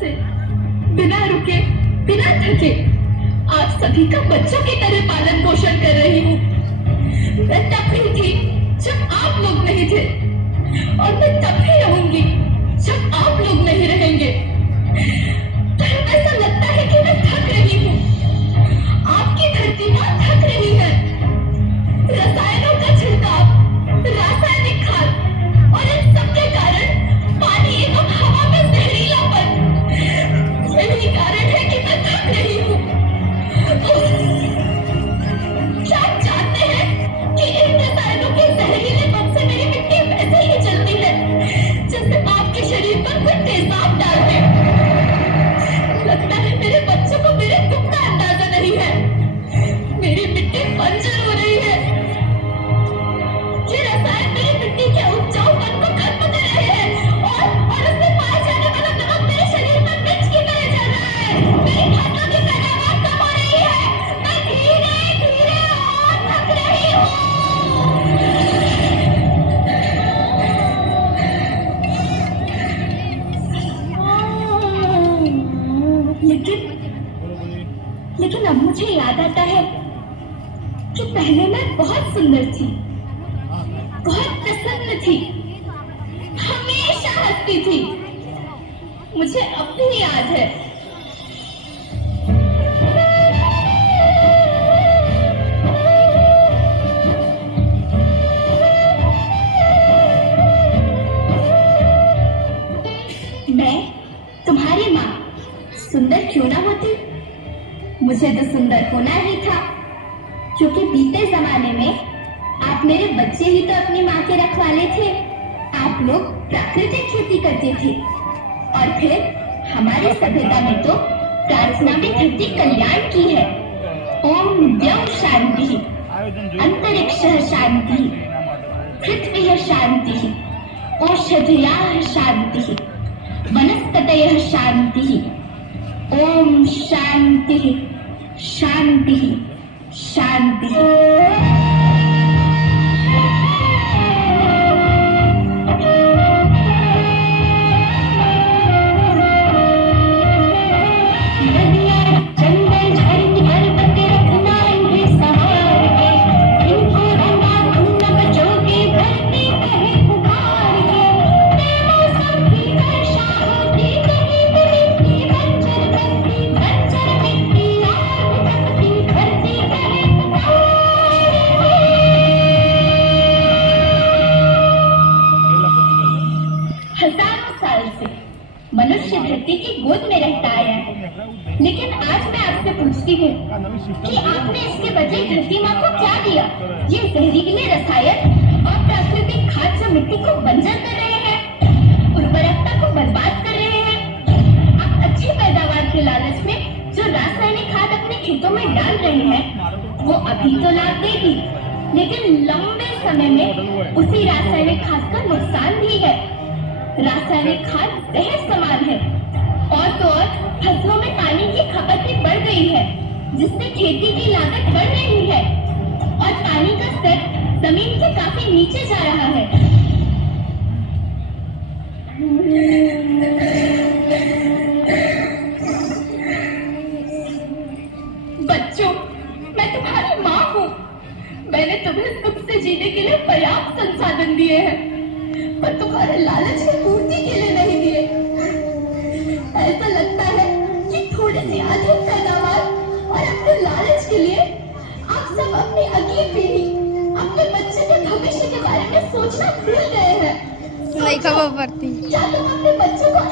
से बिना रुके बिना थके आप सभी का बच्चों की तरह पालन पोषण कर रही हूँ। मैं तब भी थी जब आप लोग नहीं थे और मैं तब भी रहूंगी जब आप लोग नहीं रहेंगे। ऐसा लगता है कि मैं थक रही हूँ, आपकी धरती माँ थक रही है। रसायनों का छिड़काव, रासायनिक खाद और इन सबके कारण पानी एवं हवा में जहरीलापन, यही कारण है कि मैं थक रही हूँ। क्या आप जानते हैं कि इन रसायनों के जहरीलेपन से मेरी मिट्टी वैसे ही चलती है जैसे आपके शरीर पर कोई तेजाब डाल दे। लगता है मेरे बच्चों को मेरे दुख का अंदाजा नहीं है। मेरी मिट्टी बंजर हो रही है। ये रसायन मेरी मिट्टी के उपजाऊपन को खत्म कर रहे हैं और उसमें पाया जाने वाला नमक मेरे शरीर में मिर्च की तरह चल रहा है। मेरी फसलों की पैदावार कम हो रही है। मैं धीरे धीरे और थक रही हूँ। लेकिन अब मुझे याद आता है कि पहले मैं बहुत सुंदर थी, बहुत प्रसन्न थी, हमेशा हंसती थी। मुझे अब भी याद है। मैं तुम्हारी माँ सुंदर क्यों ना होती, मुझे तो सुंदर होना ही था, क्योंकि बीते जमाने में आप मेरे बच्चे ही तो अपनी माँ के रखवाले थे। आप लोग प्राकृतिक खेती करते थे और फिर हमारी सभ्यता में तो प्रार्थना में धरती कल्याण की है। ओम द्यौः शांति, अंतरिक्षः शांति, पृथ्वी शांति, औषधयः शांति, वनस्पतयः शांति। ओम शांति शांति शांति। मनुष्य धरती की गोद में रहता आया है, लेकिन आज मैं आपसे पूछती हूँ कि आपने इसके बदले धरती माँ को क्या दिया? ये जहरीले रसायन और प्राकृतिक खाद जो मिट्टी को बंजर कर रहे हैं, उर्वरकता को बर्बाद कर रहे हैं। आप अच्छी पैदावार के लालच में जो रासायनिक खाद अपने खेतों में डाल रहे हैं, वो अभी तो लाभ देगी, लेकिन लंबे समय में उसी रासायनिक खाद का नुकसान भी है। रासायनिक खाद जहर समान है और तो और फसलों में पानी की खपत भी बढ़ गई है, जिससे खेती की लागत बढ़ रही है और पानी का स्तर जमीन के काफी नीचे जा रहा है। बच्चों, मैं तुम्हारी माँ हूँ। मैंने तुम्हें सुख से जीने के लिए पर्याप्त संसाधन दिए हैं, पर तुम्हारे लालच की पूर्ति के लिए नहीं दिए। ऐसा लगता है कि थोड़ी सी अधिक पैदावार और अपने लालच के लिए आप सब अपनी अगली पीढ़ी, अपने बच्चे के भविष्य के बारे में सोचना भूल गए हैं। नहीं खबर पड़ती। क्या तुम अपने बच्चे को